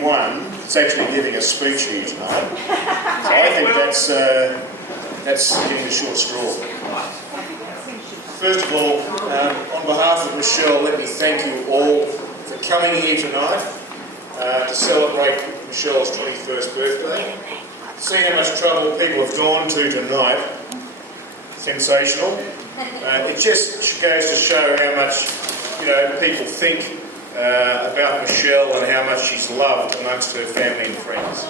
21 is actually giving a speech here tonight. So I think that's getting the short straw. First of all, on behalf of Michelle, let me thank you all for coming here tonight to celebrate Michelle's 21st birthday. See how much trouble people have gone to tonight. Sensational. It just goes to show how much, people think about Michelle and how much she's loved amongst her family and friends.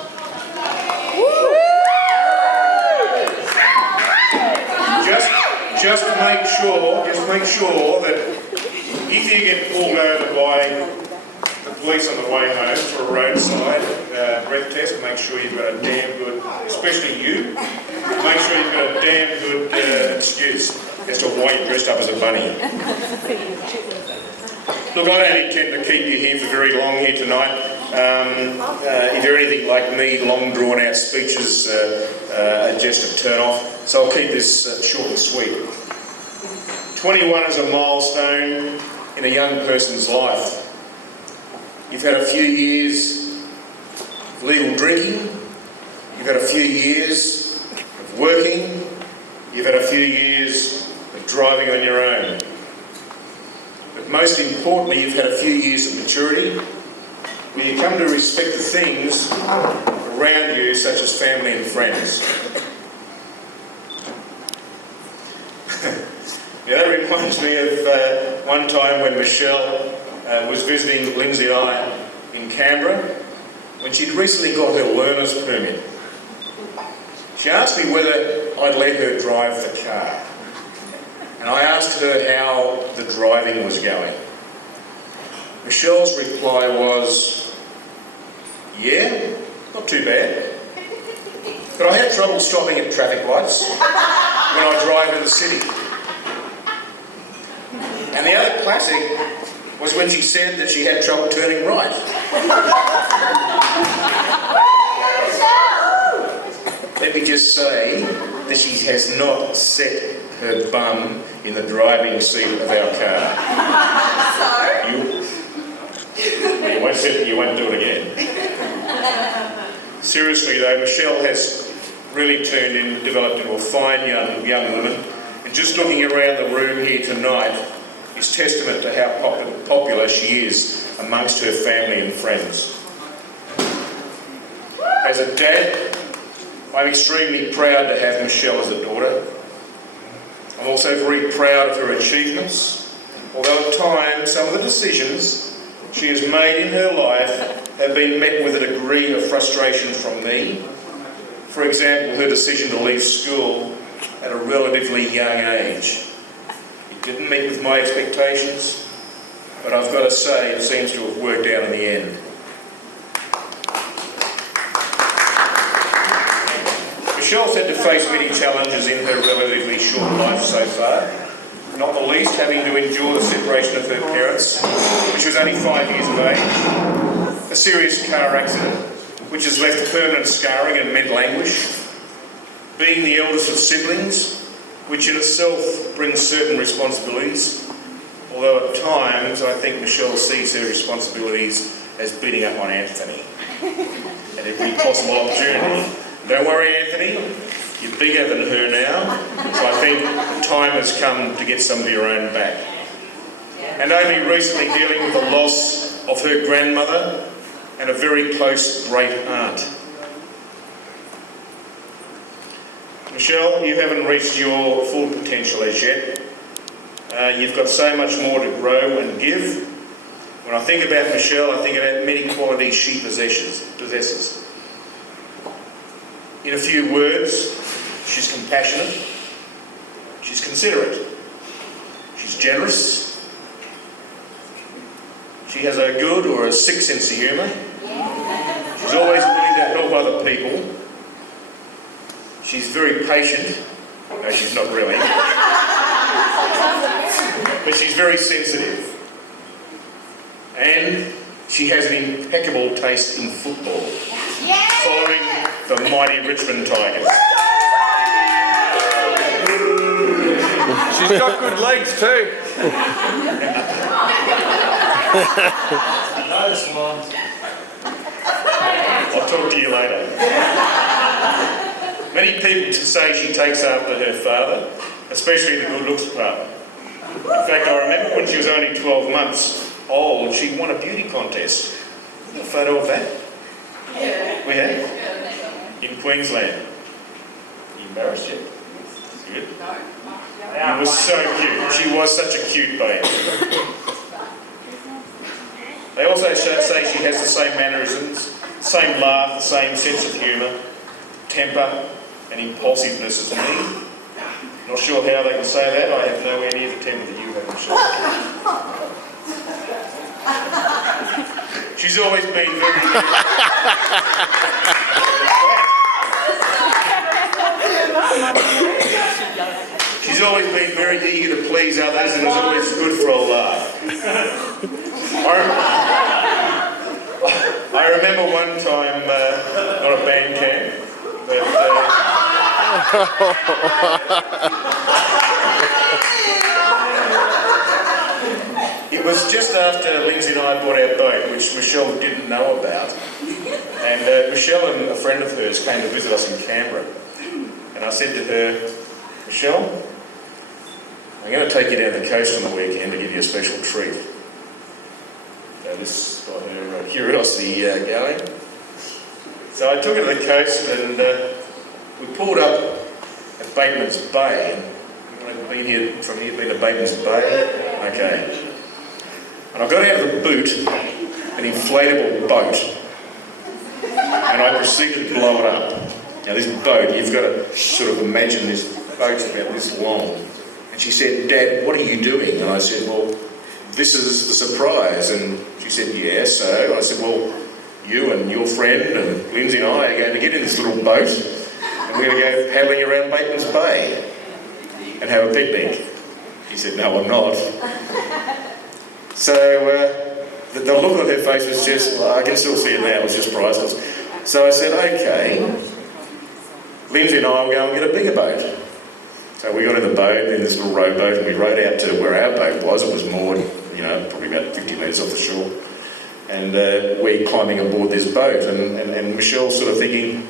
Just make sure that if you get pulled over by the police on the way home for a roadside breath test, make sure you've got a damn good, especially you, make sure you've got a damn good excuse as to why you dressed up as a bunny. Look, I don't intend to keep you here for very long here tonight. If you're anything like me, long drawn-out speeches are just a turn-off, so I'll keep this short and sweet. 21 is a milestone in a young person's life. You've had a few years of legal drinking, you've had a few years of working, you've had a few years of driving on your own. But most importantly, you've had a few years of maturity where you come to respect the things around you, such as family and friends. That reminds me of one time when Michelle was visiting Lindsay and I in Canberra when she'd recently got her learner's permit. She asked me whether I'd let her drive the car. And I asked her how the driving was going. Michelle's reply was, yeah, not too bad. But I had trouble stopping at traffic lights when I drive in the city. And the other classic was when she said that she had trouble turning right. Let me just say that she has not set her bum in the driving seat of our car. You won't do it again. Seriously though, Michelle has really developed into a fine young woman, and just looking around the room here tonight is testament to how popular she is amongst her family and friends. As a dad, I'm extremely proud to have Michelle as a daughter. I'm also very proud of her achievements, although at times some of the decisions she has made in her life have been met with a degree of frustration from me. For example, her decision to leave school at a relatively young age. It didn't meet with my expectations, but I've got to say it seems to have worked out in the end. Michelle's had to face many challenges in her relatively short life so far, not the least having to endure the separation of her parents, which was only 5 years of age, a serious car accident, which has left permanent scarring and mental anguish, being the eldest of siblings, which in itself brings certain responsibilities, although at times I think Michelle sees her responsibilities as beating up on Anthony at every possible opportunity. Don't worry, Anthony, you're bigger than her now, so I think the time has come to get some of your own back. And only recently dealing with the loss of her grandmother and a very close great aunt. Michelle, you haven't reached your full potential as yet. You've got so much more to grow and give. When I think about Michelle, I think about many qualities she possesses. In a few words, she's compassionate, she's considerate, she's generous, she has a good or a sick sense of humour, she's always willing to help other people, she's very patient, no she's not really, but she's very sensitive, and she has an impeccable taste in football, following the mighty Richmond Tigers. She's got good legs too. talk to you later. Many people say she takes after her father, especially the good looks part. In fact, I remember when she was only 12 months old, she won a beauty contest. A photo of that? Yeah. We have? In Queensland. Are you embarrassed yet? Good. No. She was so cute. She was such a cute babe. They also say she has the same mannerisms, same laugh, the same sense of humour, temper and impulsiveness as me. Not sure how they can say that. I have nowhere near the temper that you have, Michelle. She's always been very... She's always been very eager to please others and is always good for a laugh. I remember one time on a band camp that it was just after Lindsay and I bought our boat, which Michelle didn't know about. And Michelle and a friend of hers came to visit us in Canberra. And I said to her, Michelle, I'm going to take you down the coast on the weekend to give you a special treat. This got her curiosity going. So I took her to the coast and we pulled up at Bateman's Bay. I've been here from here, been to Bateman's Bay? Okay. And I got out of the boot an inflatable boat and I proceeded to blow it up. Now this boat, you've got to sort of imagine this boat's about this long. And she said, Dad, what are you doing? And I said, well, this is the surprise. And she said, yeah, so. I said, well, you and your friend and Lindsay and I are going to get in this little boat and we're going to go paddling around Bateman's Bay and have a picnic. She said, no, I'm not. So the look on her face was just, well, I can still see it now, it was just priceless. So I said, okay, Lindsay and I will go and get a bigger boat. So we got in the boat, in this little rowboat, and we rowed out to where our boat was. It was moored, you know, probably about 50 metres off the shore. And we're climbing aboard this boat, and Michelle's sort of thinking,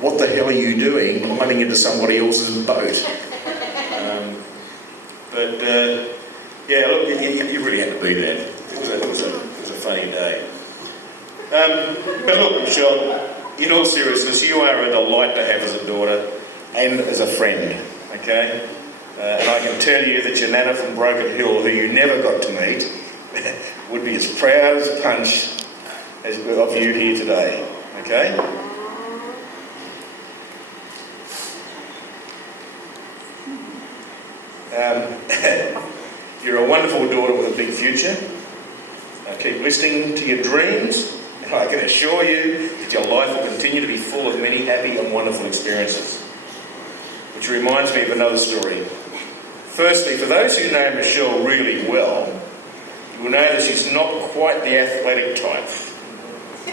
what the hell are you doing climbing into somebody else's boat? Yeah, look, you really had to be there. It was a funny day. But look, Michelle, in all seriousness, you are a delight to have as a daughter and as a friend, okay? And I can tell you that your nana from Broken Hill, who you never got to meet, would be as proud as a punch of you here today, okay? You're a wonderful daughter with a big future. Keep listening to your dreams, and I can assure you that your life will continue to be full of many happy and wonderful experiences. Which reminds me of another story. Firstly, for those who know Michelle really well, you will know that she's not quite the athletic type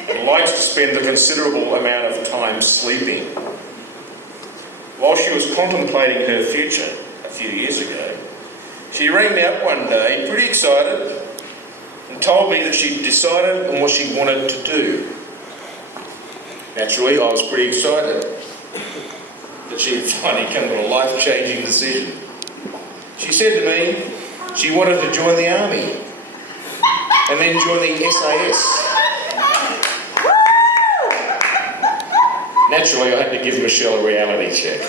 and likes to spend a considerable amount of time sleeping. While she was contemplating her future a few years ago, she rang me up one day, pretty excited, and told me that she'd decided on what she wanted to do. Naturally, I was pretty excited that she had finally come to a life-changing decision. She said to me she wanted to join the army and then join the SAS. Naturally, I had to give Michelle a reality check.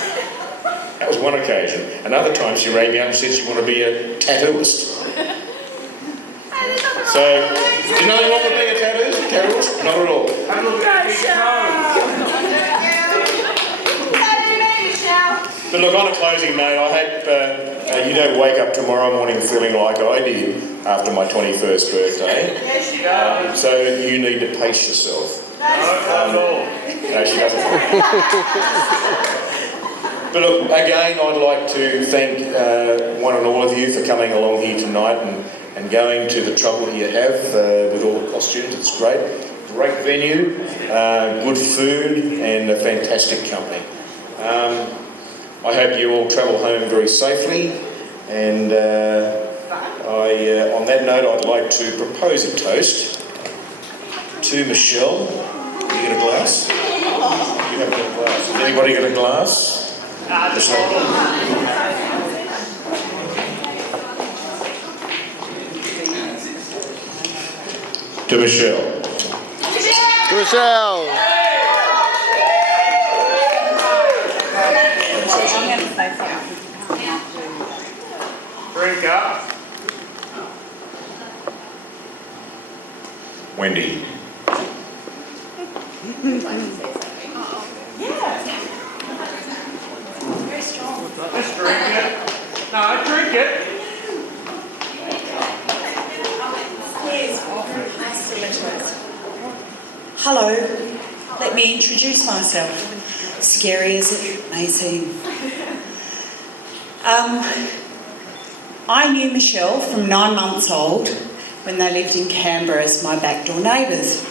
That was one occasion. Another time she rang me up and said she wanted to be a tattooist. So, do you know what would be a tattooist? Not at all. But look, on a closing note, I hope you don't wake up tomorrow morning feeling like I did after my 21st birthday. Yes, you do. So you need to pace yourself. No, she doesn't. But look, again, I'd like to thank one and all of you for coming along here tonight and going to the trouble you have with all the costumes. It's great. Great venue, good food, and a fantastic company. I hope you all travel home very safely, and on that note, I'd like to propose a toast to Michelle, You get a glass? You haven't got a glass. Has anybody got a glass? To Michelle. To Michelle. Drink up. Wendy. Let's drink it. No, drink it. Hello, let me introduce myself, scary as it may seem. I knew Michelle from 9 months old when they lived in Canberra as my backdoor neighbours.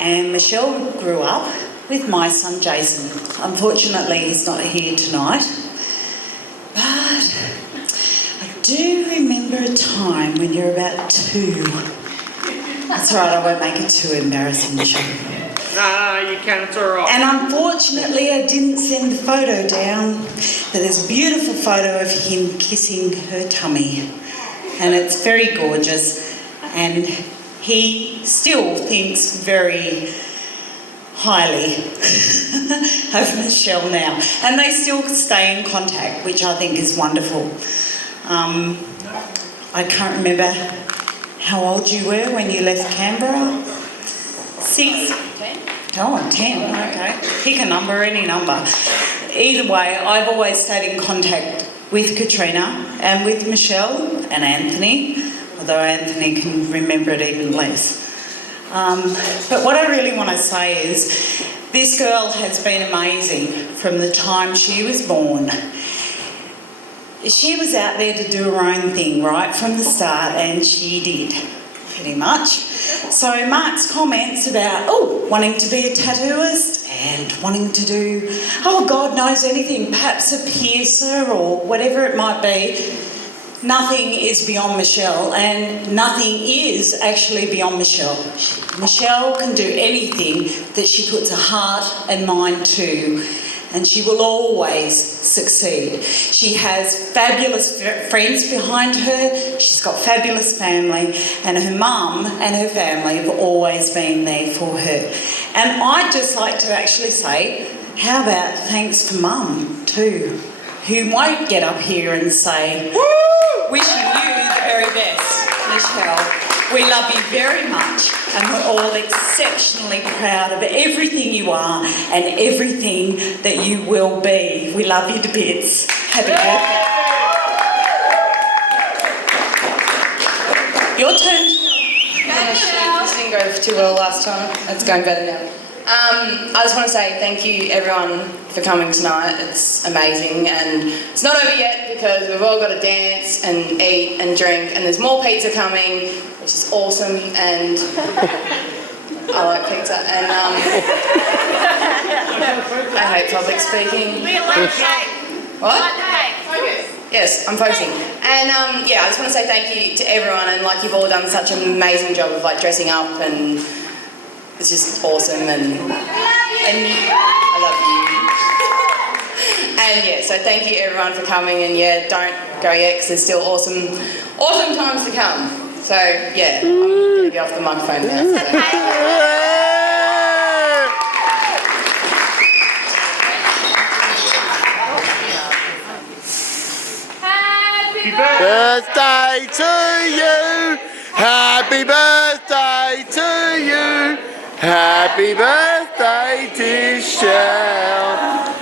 And Michelle grew up with my son Jason. Unfortunately, he's not here tonight. But I do remember a time when you're about 2. That's all right, I won't make it too embarrassing, Michelle. No, you can, it's all right. And unfortunately, I didn't send the photo down, but there's a beautiful photo of him kissing her tummy. And it's very gorgeous. And he still thinks very highly of Michelle now. And they still stay in contact, which I think is wonderful. I can't remember how old you were when you left Canberra. 6? 10. Oh, 10, okay. Pick a number, any number. Either way, I've always stayed in contact with Katrina and with Michelle and Anthony, although Anthony can remember it even less. But what I really want to say is this girl has been amazing from the time she was born. She was out there to do her own thing right from the start, and she did, pretty much. So Mark's comments about, wanting to be a tattooist and wanting to do, God knows anything, perhaps a piercer or whatever it might be, nothing is beyond Michelle, and nothing is actually beyond Michelle. Michelle can do anything that she puts her heart and mind to, and she will always succeed. She has fabulous friends behind her, she's got fabulous family, and her mum and her family have always been there for her. And I'd just like to actually say, how about thanks to Mum too, who won't get up here and say, woo, wishing you the very best, Michelle. We love you very much, and we're all exceptionally proud of everything you are and everything that you will be. We love you to bits. Happy birthday. Your turn. This didn't go too well last time. It's going better now. I just want to say thank you everyone for coming tonight. It's amazing, and it's not over yet because we've all got to dance and eat and drink, and there's more pizza coming, which is awesome, and I like pizza, and I hate public speaking. We like cake. What? Like cake. Focus. Yes, I'm focusing. And I just want to say thank you to everyone, and like you've all done such an amazing job of like dressing up, and it's just awesome, and I love you. And so thank you everyone for coming, and don't go yet because there's still awesome times to come. So I'm gonna get off the microphone now. Happy Birthday to you. Happy birthday to you. Happy birthday, dear Shell.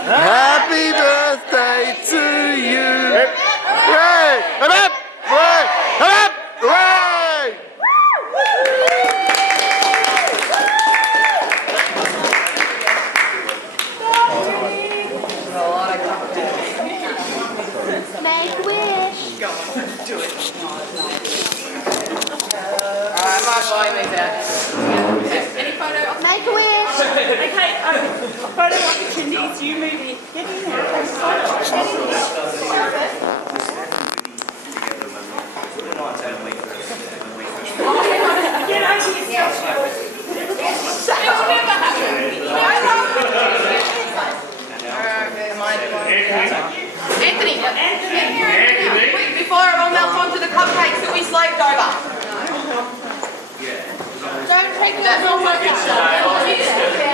Happy birthday to you. Hooray! Hip hip! Hooray! Hip hip! Hooray! Make a wish. Do it. I might buy these out. Any photo of Make a wish. Okay, photo opportunities, you move in. Get in there. Get over yourself. Quick, before it all melts onto the cupcakes that we slaved over. Don't take that.